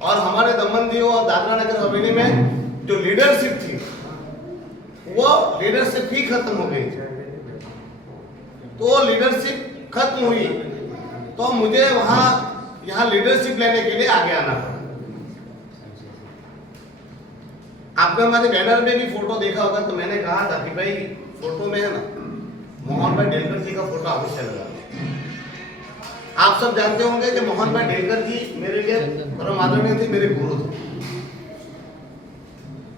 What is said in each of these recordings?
और हमारे दमन दीव और दादरा नगर हवेली में जो लीडरशिप थी वो लीडरशिप ही खत्म हो गई थी। तो लीडरशिप खत्म हुई तो मुझे वहां यहाँ लीडरशिप लेने के लिए आगे आना पड़ा। आपने हमारे बैनर में भी फोटो देखा होगा, तो मैंने कहा था कि भाई फोटो में है ना मोहन भाई डेलकर जी का फोटो अवश्य लगा। आप सब जानते होंगे कि मोहन भाई डेलकर जी मेरे लिए परम आदरणीय थे, मेरे गुरु थे।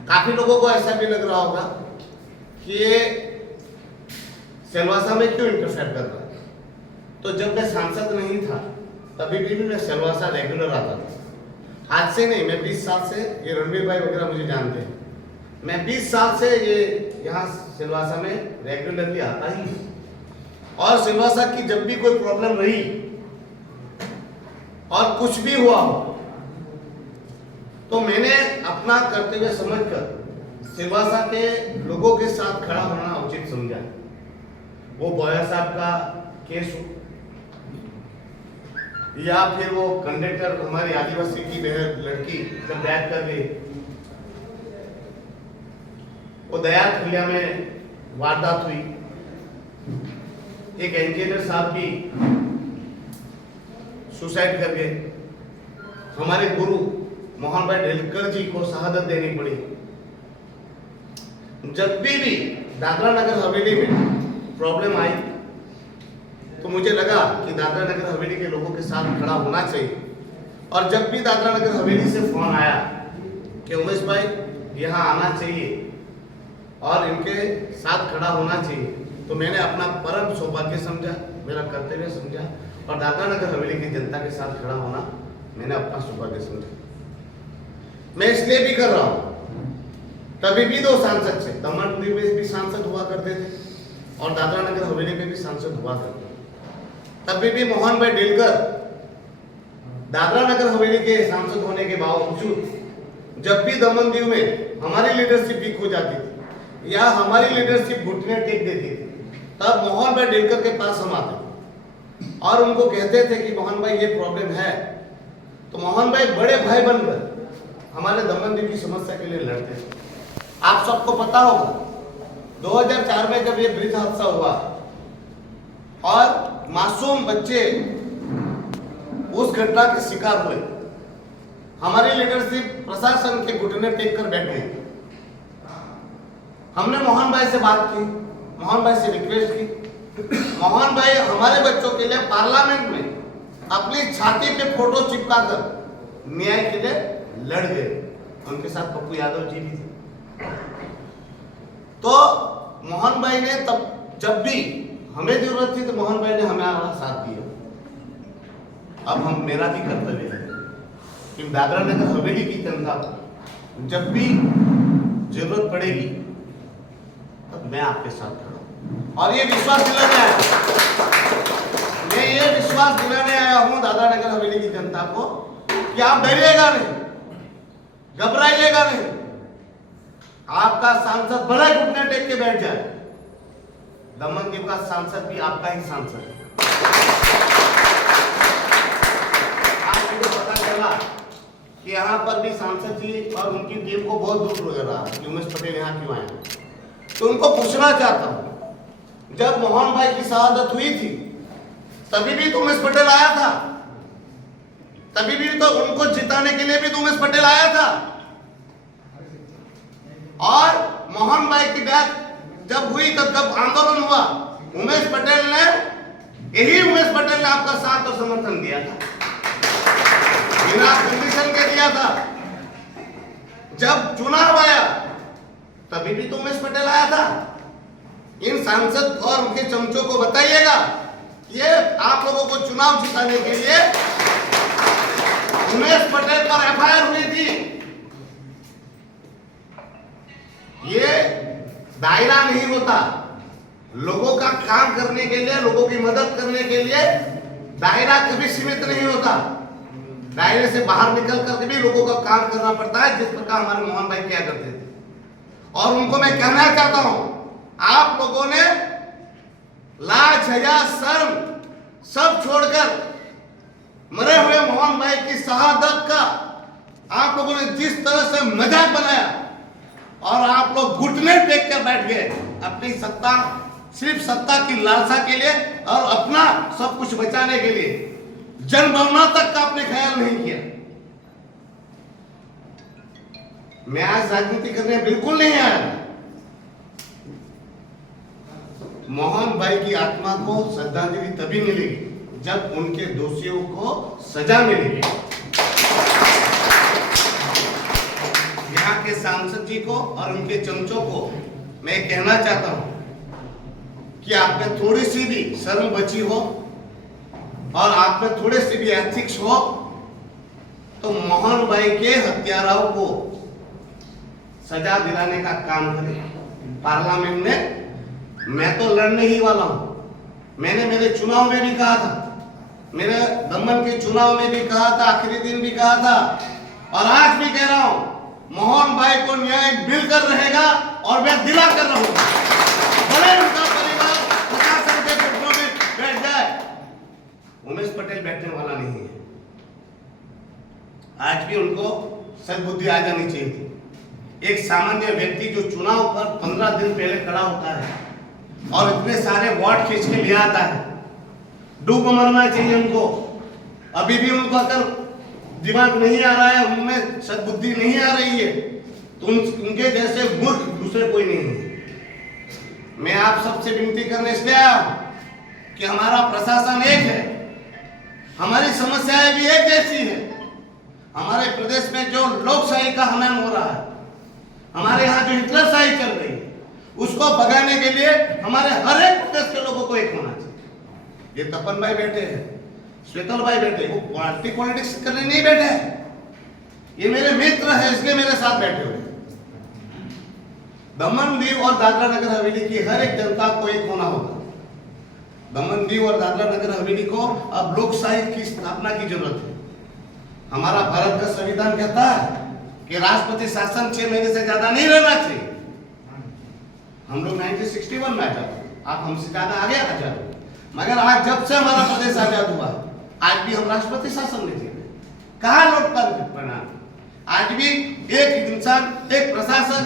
काफी लोगों को ऐसा भी लग रहा होगा कि ये सिलवासा में क्यों इंटरफेयर कर रहा है। तो जब मैं सांसद नहीं था तभी भी मैं सिलवासा रेगुलर आता था। आज से नहीं, मैं 20 साल से, ये रणवीर भाई वगैरह मुझे जानते हैं, मैं 20 साल से ये यहाँ सिलवासा में रेगुलरली आता ही। और सिलवासा की जब भी कोई प्रॉब्लम रही और कुछ भी हुआ हो तो मैंने अपना कर्तव्य समझकर सिलवासा के लोगों के साथ खड़ा होना उचित समझा। वो बोया साहब का केस हो या फिर वो कंडक्टर हमारी आदिवासी की लड़की जब बैठ कर गई, वो दयाल खुलिया में वारदात हुई, एक इंजीनियर साहब भी सुसाइड कर गए, हमारे गुरु मोहन भाई डेलकर जी को शहादत देनी पड़ी। जब भी दादरा नगर हवेली में प्रॉब्लम आई तो मुझे लगा कि दादरा नगर हवेली के लोगों के साथ खड़ा होना चाहिए। और जब भी दादरा नगर हवेली से फोन आया कि उमेश भाई यहाँ आना चाहिए और इनके साथ खड़ा होना चाहिए, तो मैंने अपना परम सौभाग्य समझा, मेरा कर्तव्य समझा और दादरा नगर हवेली की जनता के साथ खड़ा होना मैंने अपना सौभाग्य समझा। मैं इसलिए भी कर रहा हूँ, तभी भी 2 सांसद थे, दमन दीव में भी सांसद हुआ करते थे और दादरा नगर हवेली में भी सांसद हुआ करते थे। तभी भी मोहन भाई डेलकर दादरा नगर हवेली के सांसद होने के बावजूद जब भी दमन दीव में हमारी लीडरशिप वीक हो जाती थी या हमारी लीडरशिप घुटने टेक देती थी, तब मोहन भाई डेलकर के पास हम आते और उनको कहते थे कि मोहन भाई ये प्रॉब्लम है। तो मोहन भाई बड़े भाई बनकर हमारे दमन दीव की समस्या के लिए लड़ते थे। आप सबको पता होगा 2004 में जब ये ब्रिज हादसा हुआ और मासूम बच्चे उस घटना के शिकार हुए, हमारी लीडरशिप प्रशासन के घुटने टेक कर बैठ गई। हमने मोहन भाई से बात की, मोहन भाई से रिक्वेस्ट की, मोहन भाई हमारे बच्चों के लिए पार्लियामेंट में अपनी छाती पे फोटो चिपका कर न्याय के लिए लड़ गए। उनके साथ पप्पू यादव जी भी थे। तो मोहन भाई ने तब जब भी हमें जरूरत थी तो मोहन भाई ने हमारा साथ दिया। अब हम मेरा भी कर्तव्य है कि दादरा नगर हवेली की जनता को जब भी जरूरत पड़ेगी तब मैं आपके साथ खड़ा हूं। और ये विश्वास दिलाने आया, मैं ये विश्वास दिलाने आया हूं दादरा नगर हवेली की जनता को कि आप डरिएगा नहीं, घबराइएगा नहीं। आपका सांसद भले घुटने टेक के बैठ जाए, दमन दीव का सांसद भी आपका ही सांसद है। आज मुझे पता चला कि यहाँ पर भी सांसद जी और उनकी टीम को बहुत दुख लग रहा है कि उमेश पटेल यहाँ क्यों आए। तो उनको पूछना चाहता हूँ, जब मोहन भाई की शहादत हुई थी तभी भी तो उमेश पटेल आया था, तभी भी तो उनको जिताने के लिए भी तो उमेश पटेल आया था। और मोहन भाई की डेथ जब हुई तब जब आंदोलन हुआ, उमेश पटेल ने, यही उमेश पटेल ने आपका साथ और समर्थन दिया था, बिना कंडीशन के दिया था। जब चुनाव आया तभी भी तो उमेश पटेल आया था। इन सांसद और उनके चमचों को बताइएगा, ये आप लोगों को चुनाव जिताने के लिए उमेश पटेल पर एफआईआर हुई थी। ये दायरा नहीं होता, लोगों का काम करने के लिए, लोगों की मदद करने के लिए दायरा कभी सीमित नहीं होता। दायरे से बाहर निकल कर भी लोगों का काम करना पड़ता है, जिस प्रकार हमारे मोहन भाई क्या करते थे। और उनको मैं कहना चाहता हूं, आप लोगों ने लाज हया शर्म सब छोड़कर मरे हुए मोहन भाई की शहादत का आप लोगों ने जिस तरह से मजाक बनाया और आप लोग घुटने टेक कर बैठ गए अपनी सत्ता, सिर्फ सत्ता की लालसा के लिए और अपना सब कुछ बचाने के लिए, जनभावना तक का आपने ख्याल नहीं किया। मैं आज राजनीति करने बिल्कुल नहीं आया। मोहन भाई की आत्मा को श्रद्धांजलि तभी मिलेगी जब उनके दोषियों को सजा मिलेगी। यहाँ के सांसद जी को और उनके चमचों को मैं कहना चाहता हूं कि आप में थोड़ी सी भी शर्म बची हो और आप में थोड़े से भी एथिक्स हो तो मोहन भाई के हत्याराओं को सजा दिलाने का काम करें पार्लियामेंट में। मैं तो लड़ने ही वाला हूं। मैंने मेरे चुनाव में भी कहा था, मेरे दमन के चुनाव में भी कहा था, आखिरी दिन भी कहा था और आज भी कह रहा हूं, मोहन भाई को न्याय मिलकर रहेगा और मैं दिला कर रहूंगा। भले उनका परिवार प्रशासन के घुटनों में बैठ जाए, उमेश पटेल बैठने वाला नहीं है। आज भी उनको सद्बुद्धि आ जानी चाहिए थी। एक सामान्य व्यक्ति जो चुनाव पर 15 दिन पहले खड़ा होता है और इतने सारे वोट खींच के ले आता है, डूब मरना चाहिए उनको। अभी भी उनको अगर दिमाग नहीं आ रहा है, उनमें सद्बुद्धि नहीं आ रही है, तो उनके जैसे मूर्ख दूसरे कोई नहीं है। मैं आप सबसे विनती करने इसलिए आया कि हमारा प्रशासन एक है, हमारी समस्याएं भी एक जैसी है। हमारे प्रदेश में जो लोकशाही का हनन हो रहा है, हमारे यहाँ जो हिटलरशाही चल रही है, उसको भगाने के लिए हमारे हर एक प्रदेश के लोगों को एक होना चाहिए। ये तपन भाई बैठे हैं, श्वेतल भाई बैठे, वो पार्टी पॉलिटिक्स करने नहीं बैठे हैं। ये मेरे मित्र हैं, इसलिए मेरे साथ बैठे हुए। दमन दीव और दादरा नगर हवेली की हर एक जनता को एक होना होगा। दमन दीव और दादरा नगर हवेली को अब लोकशाही की स्थापना की जरूरत है। हमारा भारत का संविधान कहता है कि राष्ट्रपति शासन 6 महीने से ज्यादा नहीं रहना चाहिए। हम लोग 1961 में आजाद हुए, आप हमसे ज्यादा आगे आजाद हुए, मगर आज जब से हमारा प्रदेश आजाद हुआ, आज भी हम राष्ट्रपति शासन में थे। कहा लोकतंत्र प्रणाली? आज भी एक इंसान, एक प्रशासन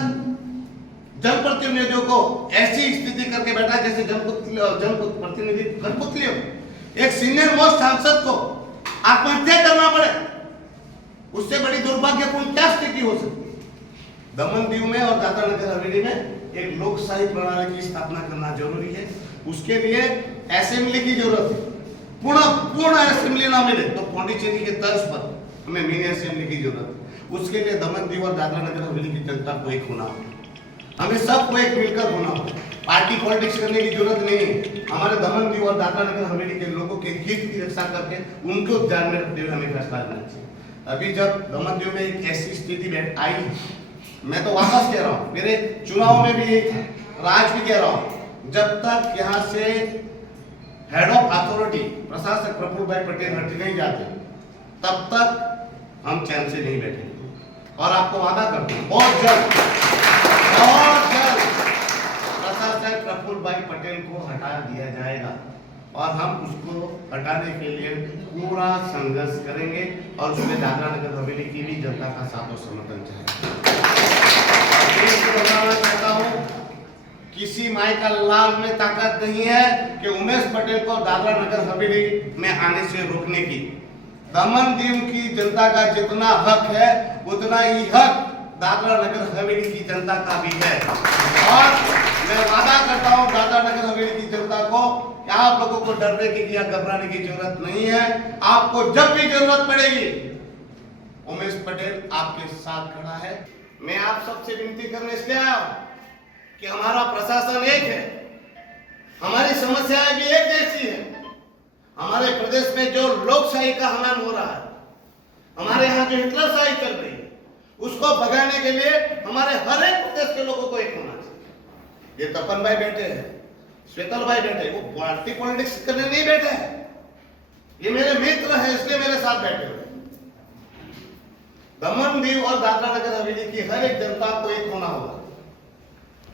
जनप्रतिनिधियों को ऐसी स्थिति करके बैठा जैसे जनप्रतिनिधि कठपुतलियों। एक सीनियर मोस्ट सांसद को आत्महत्या करना पड़े, उससे बड़ी दुर्भाग्यपूर्ण क्या स्थिति हो सकती है? दमन दीव में और दादरा नगर हवेली में एक लोकशाही प्रणाली की स्थापना करना जरूरी है। उसके लिए असेंबली की जरूरत है। पूर्ण असेंबली ना मिले तो पौंडीचेरी के तर्ज पर हमें मिनी असेंबली की जरूरत है। उसके लिए दमन दीव और दादरा नगर हवेली की जनता को एक होना होगा। हमें सबको एक मिलकर होना होगा। पार्टी पॉलिटिक्स करने की जरूरत नहीं है। हमारे दमन दीव और दादरा नगर हवेली के लोगों के हित की रक्षा करके उनको ध्यान में रखते हुए हमें फैसला लेना चाहिए। अभी जब दमन दीव में एक ऐसी स्थिति आई, मैं तो वापस कह रहा हूँ, मेरे चुनाव में भी राज भी कह रहा हूँ, जब तक यहाँ से हेड ऑफ अथॉरिटी प्रशासक प्रफुल्ल भाई पटेल हट नहीं जाते, तब तक हम चैन से नहीं बैठेंगे। और आपको वादा करते हैं बहुत जल्द प्रशासक प्रफुल्ल भाई पटेल को हटा दिया जाएगा और हम उसको हटाने के लिए पूरा संघर्ष करेंगे और उसमें दादरा नगर हवेली की भी जनता का साथ और समर्थन चाहिए। चाहता हूं, किसी माई का लाल में ताकत नहीं है कि उमेश पटेल को दादरा नगर हवेली में आने से रोकने की। दमन दीव की जनता का जितना हक है उतना ही हक दादरा नगर हवेली की जनता का भी है। और मैं वादा करता हूं दादरा नगर हवेली की जनता को, आप लोगों को डरने की या घबराने की जरूरत नहीं है। आपको जब भी जरूरत पड़ेगी, उमेश पटेल आपके साथ खड़ा है। मैं आप सबसे विनती करने इसलिए आया हूं कि हमारा प्रशासन एक है, हमारी समस्याएं भी एक जैसी है। हमारे प्रदेश में जो लोकशाही का हनन हो रहा है, हमारे यहाँ जो हिटलरशाही चल रही है, उसको भगाने के लिए हमारे हर एक प्रदेश के लोगों को एक होना चाहिए। ये तपन भाई बैठे हैं, श्वेतल भाई बैठे, वो पार्टी पॉलिटिक्स करने नहीं बैठे हैं। ये मेरे मित्र हैं, इसलिए मेरे साथ बैठे हुए। दमन दीव और दादरा नगर हवेली की हर एक जनता को एक होना होगा।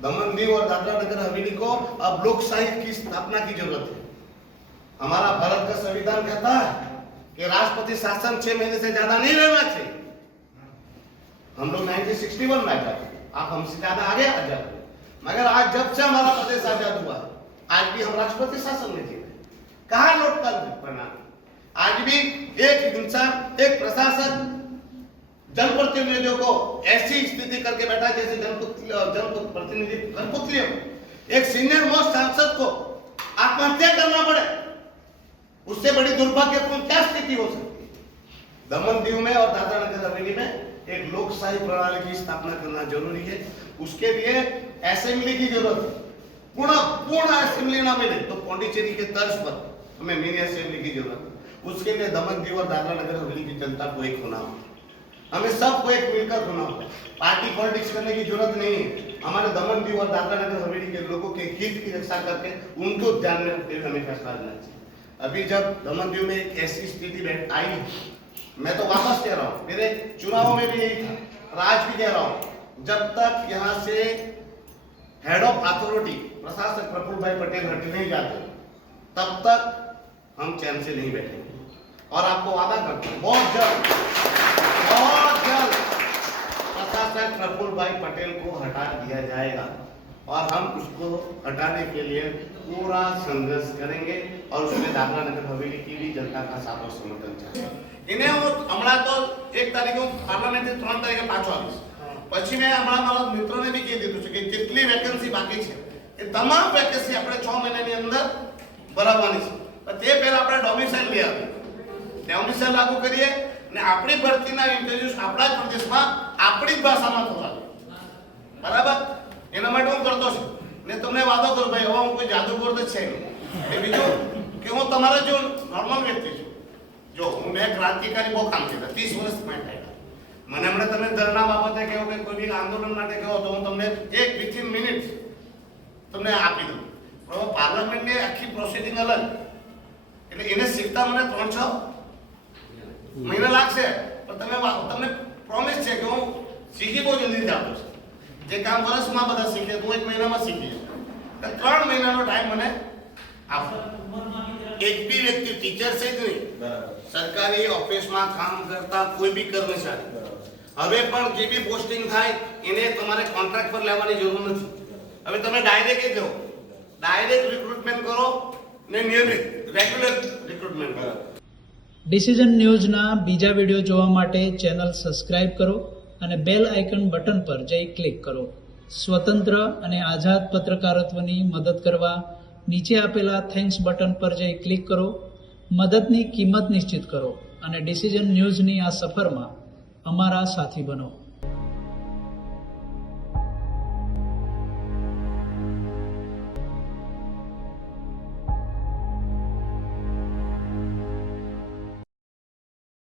दमन दीव और दादरा नगर हवेली को अब लोकशाही की स्थापना की जरूरत है। हमारा भारत का संविधान कहता है कि राष्ट्रपति शासन 6 महीने से ज्यादा नहीं रहना चाहिए। हम लोग 1961 में आजाद हुए, आप हमसे ज्यादा आगे आजाद हुए, मगर आज जब से हमारा प्रदेश आजाद हुआ आज भी हम राष्ट्रपति शासन में जी रहे। कहाँ लोकतंत्र प्रणाली? आज भी एक इंसान, एक प्रशासन जनप्रतिनिधियों को ऐसी स्थिति करके बैठा जैसे जनप्रतिनिधि कठपुतलियों, एक सीनियर मोस्ट सांसद को आत्महत्या करना पड़े, उससे बड़ी दुर्भाग्यपूर्ण क्या स्थिति हो सकती है? दमन दीव में और दादरा नगर हवेली में एक लोकशाही प्रणाली की स्थापना करना जरूरी है। उसके लिए असेंबली की जरूरत है। पूर्ण असेंबली ना मिले तो पौंडीचेरी के तर्ज पर हमें मिनी असेंबली की जरूरत है। उसके लिए दमन दीव और दादरा नगर हवेली की जनता को एक होना होगा, हमें सबको एक मिलकर होना होगा। पार्टी पॉलिटिक्स करने की जरूरत नहीं है। हमारे दमन दीव और दादरा नगर हवेली के लोगों के हित की रक्षा करके उनको ध्यान में रखते हुए हमें फैसला लेना चाहिए। अभी जब दमन दीव में एक ऐसी स्थिति आई, मैं तो वापस कह रहा हूँ, मेरे चुनावों में भी यही था और आज भी कह रहा हूँ, जब तक यहाँ से हेड ऑफ अथॉरिटी प्रशासक प्रफुल्ल भाई पटेल हट नहीं जाते तब तक हम चैन से नहीं बैठेंगे। और आपको वादा करता हूँ बहुत जल्द प्रशासक प्रफुल्ल भाई पटेल को हटा दिया जाएगा और हम उसको हटाने के लिए पूरा संघर्ष करेंगे और उसमें दादरा नगर हवेली की भी जनता का साथ और समर्थन चाहिए। इन्हें हमारा तो 1 तारीखे पार्लियामेंट 3 तारीखे पाछो आવીશ, પછી મેં હમણાં મારા મિત્રોને બી કહી દીધું છે કે જેટલી વેકેન્સી બાકી છે એ તમામ વેકેન્સી આપણે 6 મહિનાની અંદર ભરવાની છે, પણ તે પહેલા આપણે ડોમિસાઇલ લઈ આવીએ, ડોમિસાઇલ લાગુ કરીએ અને આપણી ભરતીના ઇન્ટરવ્યુઝ આપણા જ પ્રદેશમાં આપણી જ ભાષામાં થવા જોઈએ, બરાબર? એના માટે હું કરતો છું ને તમને વાદો કરું ભાઈ, હવે હું કોઈ જાદુગર તો છે નહીં, એ બીજું કે હું તમારા જો નોર્મલ વ્યક્તિ છું। જો મેં ક્રાંતિકારી બહુ કામ કર્યા, 30 વર્ષ મેં કર્યા। મને હમણાં તમે ધરણા બાબતે કહો કે કોઈ બી આંદોલન માટે કહો તો હું તમને એક વિથિન મિનિટ તમને આપી દઉં, પણ પાર્લામેન્ટની આખી પ્રોસિડિંગ અલગ, એટલે એને શીખતા મને 3-6 મહિના લાગશે, પણ તમને પ્રોમિસ છે કે હું શીખી બહુ જલ્દી જ આપું છું। જે કામ વર્ષમાં બધા શીખે હું 1 મહિનામાં શીખી જાઉં, 3 મહિનાનો ટાઈમ મને આપો। एक भी व्यक्ति टीचर से नहीं, सरकारी ऑफिस में काम करता कोई भी कर्मचारी હવે પણ જે બી પોસ્ટિંગ થાય એને તમારે કોન્ટ્રાક્ટ પર લેવાની જરૂર નથી। હવે તમે ડાયરેક્ટ જ જાઓ, ડાયરેક્ટ રિક્રુટમેન્ટ કરો ને નિયમિત રેગ્યુલર રિક્રુટમેન્ટ કરો। ડિસિઝન ન્યૂઝના બીજા વિડિયો જોવા માટે ચેનલ સબસ્ક્રાઇબ કરો અને બેલ આઇકન બટન પર જઈ ક્લિક કરો। સ્વતંત્ર અને આઝાદ પત્રકારત્વની મદદ કરવા નીચે આપેલા થેન્ક્સ બટન પર જઈ ક્લિક કરો, મદદની કિંમત નિશ્ચિત કરો અને ડિસિઝન ન્યૂઝની આ સફરમાં અમારા સાથી બનો।